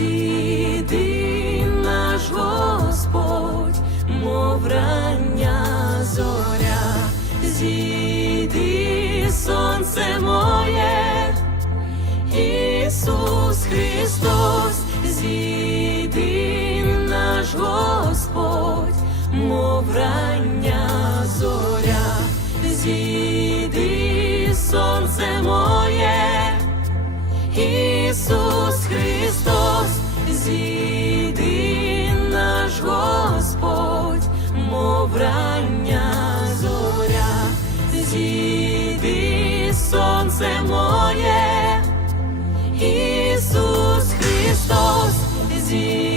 зійди наш Господь, мов рання зоря, зійди сонце моє, Ісус Христос, зійди наш Господь, мов рання зоря, зійди сонце моє, Ісус Христос, єдин наш Господь, мов рання зоря, зійди сонце моє, Ісус Христос. зійди.